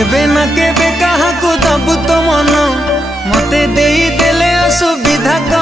केबे ना केबे कहा को दबु तो मन मते देई देले असुविधा।